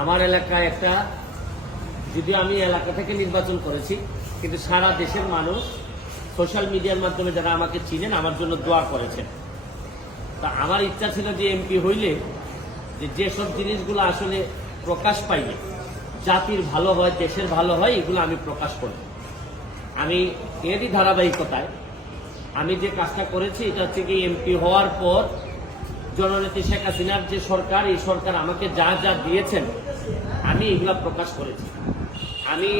আমার এলাকায় একটা, যদি আমি এলাকা থেকে নির্বাচন করেছি, কিন্তু সারা দেশের মানুষ সোশ্যাল মিডিয়ার মাধ্যমে যারা আমাকে চিনেন আমার জন্য দোয়া করেছেন। তা আমার ইচ্ছা ছিল যে এমপি হইলে যেসব জিনিসগুলো আসলে প্রকাশ পাইলে জাতির ভালো হয়, দেশের ভালো হয়, এগুলো আমি প্রকাশ করব। আমি এরই ধারাবাহিকতায় আমি যে কাজটা করেছি, এটা হচ্ছে কি এমপি হওয়ার পর জননেত্রী শেখ হাসিনার যে সরকার, এই সরকার আমাকে যা যা দিয়েছেন আমি এগুলা প্রকাশ করেছি। আমি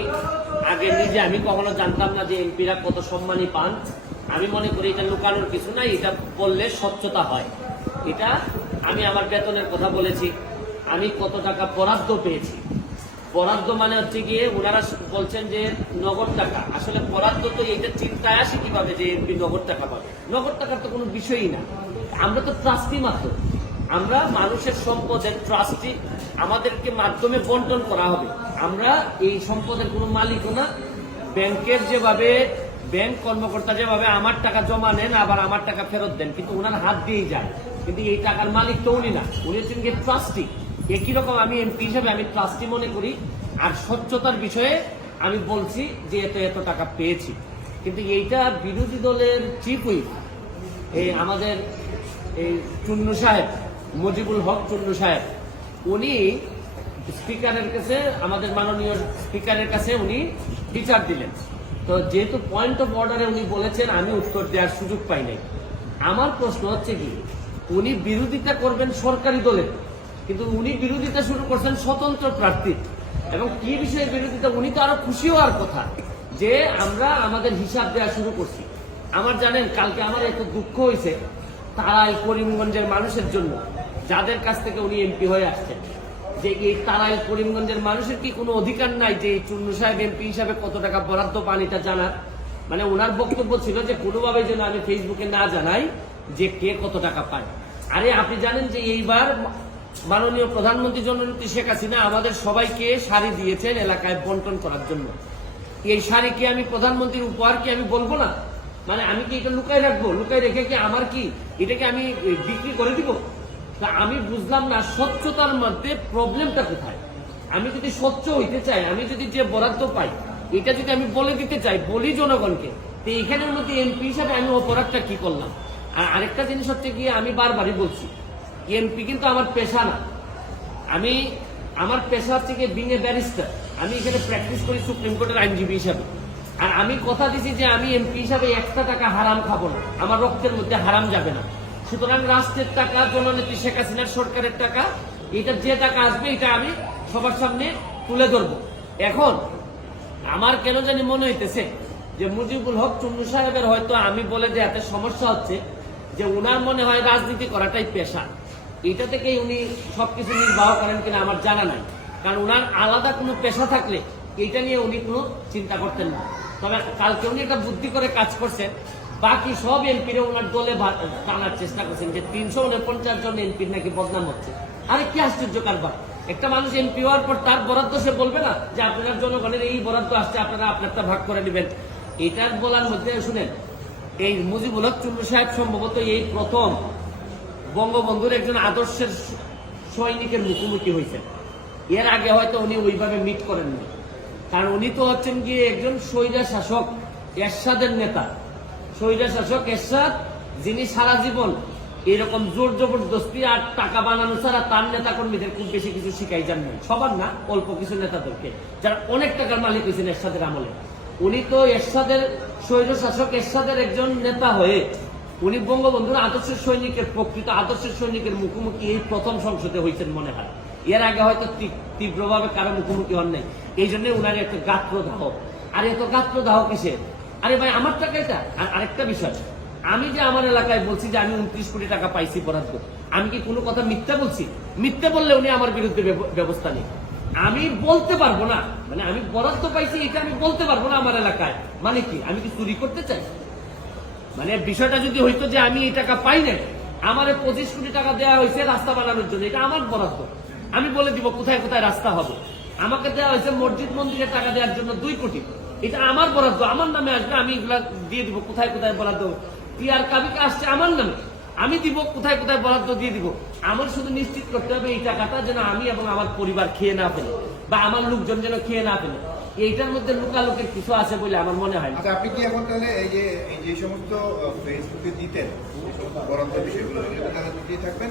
আগে নিজে আমি কখনো জানতাম না যে এমপিরা কত সম্মানী পান। আমি মনে করি এটা লুকানোর কিছু নাই, এটা বললে স্বচ্ছতা হয়। এটা আমি আমার বেতনের কথা বলেছি, আমি কত টাকা বরাদ্দ পেয়েছি। বরাদ্দ মানে হচ্ছে গিয়ে ওনারা বলছেন যে নগদ টাকা, আসলে বরাদ্দ তো এইটা চিন্তায় আসে কিভাবে যে এমপি নগদ টাকা পাবে। নগদ টাকার তো কোনো বিষয়ই না, আমরা তো ট্রাস্টি মাত্র, আমরা মানুষের সম্পদের ট্রাস্টি, আমাদেরকে মাধ্যমে বন্টন করা হবে। আমরা এই সম্পদের কোনো মালিকও না। ব্যাংকের যেভাবে ব্যাংক কর্মকর্তা যেভাবে আমার টাকা জমা নেন আবার আমার টাকা ফেরত দেন, কিন্তু ওনার হাত দিয়েই যায়, কিন্তু এই টাকার মালিক তো উনি না, উনি হচ্ছেন গিয়ে ট্রাস্টি। একই রকম আমি এমপি হিসাবে আমি ট্রাস্টি মনে করি। আর স্বচ্ছতার বিষয়ে আমি বলছি যে এত এত টাকা পেয়েছি। কিন্তু এইটা বিরোধী দলের চিফ হুইপ আমাদের এই চুন্নু সাহেব, মুজিবুল হক চুন্নু সাহেব, উনি স্পিকারের কাছে, আমাদের মাননীয় স্পিকারের কাছে উনি বিচার দিলেন। তো যেহেতু পয়েন্ট অফ অর্ডারে উনি বলেছেন, আমি উত্তর দেওয়ার সুযোগ পাই নাই। আমার প্রশ্ন হচ্ছে কি, উনি বিরোধিতা করবেন সরকারি দলের, কিন্তু উনি বিরোধিতা শুরু করছেন স্বতন্ত্র প্রার্থী। এবং কি বিষয়ে বিরোধিতা, উনি তো আরো খুশি হওয়ার কথা যে আমরা আমাদের হিসাব দেওয়া শুরু করছি। আমার জানেন, কালকে আমার এত দুঃখ হয়েছে তারাই করিমগঞ্জের মানুষের জন্য, যাদের কাছ থেকে উনি এমপি হয়ে আসছেন, যে এই তারাই করিমগঞ্জের মানুষের কি কোনো অধিকার নাই যে এই চুন্নু সাহেব এমপি হিসাবে কত টাকা বরাদ্দ পান এটা জানার? মানে ওনার বক্তব্য ছিল যে কোনোভাবে যেন আমি ফেসবুকে না জানাই যে কে কত টাকা পায়। আরে আপনি জানেন যে এইবার মাননীয় প্রধানমন্ত্রী জননেত্রী শেখ হাসিনা আমাদের সবাইকে শাড়ি দিয়েছেন এলাকায় বন্টন করার জন্য। এই শাড়ি কি আমি প্রধানমন্ত্রীর উপহার কি আমি বলবো না? মানে আমি কি এটা লুকাই রাখবো? লুকাই রেখে কি আমার কি এটাকে আমি বিক্রি করে দিব? তা আমি বুঝলাম না স্বচ্ছতার মধ্যে প্রবলেমটা কোথায়। আমি যদি স্বচ্ছ হইতে চাই, আমি যদি যে বরাদ্দ পাই এটা যদি আমি বলে দিতে চাই, বলি জনগণকে, তো এখানের মধ্যে এমপি হিসাবে আমি অপরাধটা কি করলাম? আর আরেকটা জিনিস হচ্ছে গিয়ে, আমি বারবারই বলছি এমপি কিন্তু আমার পেশা না। আমার পেশা হচ্ছে গিয়ে বিং এ ব্যারিস্টার। আমি এখানে প্র্যাকটিস করি সুপ্রিম কোর্টের আইনজীবী হিসাবে। আর আমি কথা দিছি যে আমি এমপি হিসাবে একটা টাকা হারাম খাবো না, আমার রক্তের মধ্যে হারাম যাবে না। সুতরাং রাষ্ট্রের টাকা, জননেত্রী শেখ হাসিনার সরকারের টাকা, এটা যে টাকা আসবে এটা আমি সবার সামনে তুলে ধরবো। এখন আমার কেন জানি মনে হইতেছে যে মুজিবুল হক চুন্নু সাহেবের হয়তো আমি বলে যে এত সমস্যা হচ্ছে যে উনার মনে হয় রাজনীতি করাটাই পেশা। এটা থেকেই উনি সবকিছু নির্বাহ করেন কিনা আমার জানা নাই, কারণ উনার আলাদা কোনো পেশা থাকলে এটা নিয়ে উনি কোনো চিন্তা করতেন না। তবে কালকে উনি একটা বুদ্ধি করে কাজ করছেন, বাকি সব এমপিরা ওনার দলে টানার চেষ্টা করছেন যে 349 জন এমপির নাকি বদনাম হচ্ছে। আরে কি আশ্চর্য কারবার! একটা মানুষ এমপি হওয়ার পর তার বরাদ্দ সে বলবে না যে আপনার জনগণের এই বরাদ্দ আসছে, আপনারা আপনারটা ভাগ করে নেবেন? এটার বলার মধ্যে শুনেন, এই মুজিবুল হক চুন্নু সাহেব সম্ভবত এই প্রথম বঙ্গবন্ধুর একজন আদর্শের সৈনিকের মুখোমুখি হয়েছেন। এর আগে হয়তো উনি ওইভাবে মিট করেননি, কারণ উনি তো হচ্ছেন গিয়ে একজন স্বৈরা শাসক এরশাদের নেতা। স্বৈরা শাসক এরশাদ, যিনি সারা জীবন এরকম জোর জবরদস্তি আর টাকা বানানো ছাড়া তার নেতা কর্মীদের খুব বেশি কিছু শিখাই যান নাই। সবার না, অল্প কিছু নেতাদেরকে, যারা অনেক টাকার মালিক হয়েছেন এরশাদের আমলে। উনি তো এরশাদের স্বৈর শাসক এরশাদের একজন নেতা হয়ে উনি বঙ্গবন্ধুর আদর্শের সৈনিকের, প্রকৃত আদর্শের সৈনিকের মুখোমুখি এই প্রথম সংসদে হয়েছেন মনে হয়। এর আগে হয়তো তীব্রভাবে কারো মুখোমুখি হন নাই। এই জন্য উনার একটা গাত্রদাহ। আর এত গাত্রদাহ কিসে? আরে ভাই, আমার টাকা এটা। আর আরেকটা বিষয়, আমি যে আমার এলাকায় বলছি যে আমি 29 কোটি টাকা পাইছি বরাদ্দ, আমি কি কোনো কথা মিথ্যা বলছি? মিথ্যা বললে উনি আমার বিরুদ্ধে ব্যবস্থা নেই। আমি বলতে পারবো না, মানে আমি বরাদ্দ পাইছি এটা আমি বলতে পারবো না আমার এলাকায়, মানে কি আমি কি চুরি করতে চাই? মানে বিষয়টা যদি হইতো যে আমি এই টাকা পাই নাই, আমার 25 কোটি টাকা দেওয়া হয়েছে রাস্তা বানানোর জন্য, এটা আমার বরাদ্দ, আমি বলে দিব কোথায় কোথায় রাস্তা হবে। আমাকে দেওয়া হয়েছে মসজিদ মন্দিরের টাকা দেওয়ার জন্য 2 কোটি, এটা আমার বরাদ্দ, আমার নামে আসবে, আমি এগুলা দিয়ে দিব কোথায় কোথায় বরাদ্দ। টিআর কাবিকে আসছে আমার নামে, আমি দিব, কোথায় কোথায় বরাদ্দ দিয়ে দিব। আমার শুধু নিশ্চিত করতে হবে এই টাকাটা যেন আমি এবং আমার পরিবার খেয়ে না ফেলে, বা আমার লোকজন যেন খেয়ে না ফেলে। এইটার মধ্যে লুকালুকের কিছু আছে বলে আমার মনে হয় না। আচ্ছা, আপনি কি এখন তাহলে এই যে সমস্ত ফেসবুকে দিতেন যে সমস্ত বরাদ্দ বিষয়গুলো এগুলো তাহলে দিতেই থাকবেন,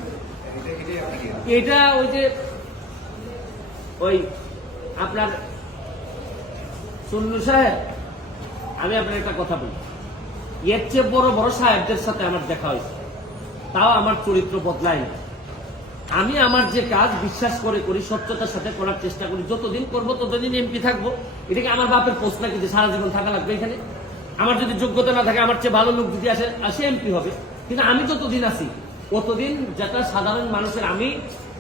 এটাই আপনি কি? এটা ওই আপনার সুন্নু সাহেব, আমি আপনার একটা কথা বলি, এর চেয়ে বড় বড় সাহেবদের সাথে আমার দেখা হয়েছে, তাও আমার চরিত্র বদলায় না। আমি আমার যে কাজ বিশ্বাস করে করি, সত্যতার সাথে করার চেষ্টা করি। যতদিন করবো ততদিন এমপি থাকবো। এটাকে আমার বাপের পোস্ট নাকি যে সারা জীবন থাকা লাগবে এখানে? আমার যদি যোগ্যতা না থাকে, আমার চেয়ে ভালো লোক যদি আসে এমপি হবে। কিন্তু আমি যতদিন আছি ততদিন যেটা সাধারণ মানুষের, আমি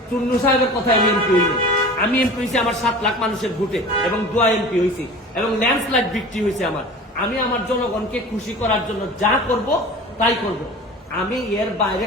চুন্নু সাহেবের কথায় আমি এমপি হইনি। আমি এমপি হয়েছি আমার 7 লাখ মানুষের ভোটে, এবং দোয়া এমপি হয়েছি, এবং ল্যান্ডস্লাইড ভিক্টরি হয়েছে আমার। আমি আমার জনগণকে খুশি করার জন্য যা করব তাই করব। আমি এর বাইরে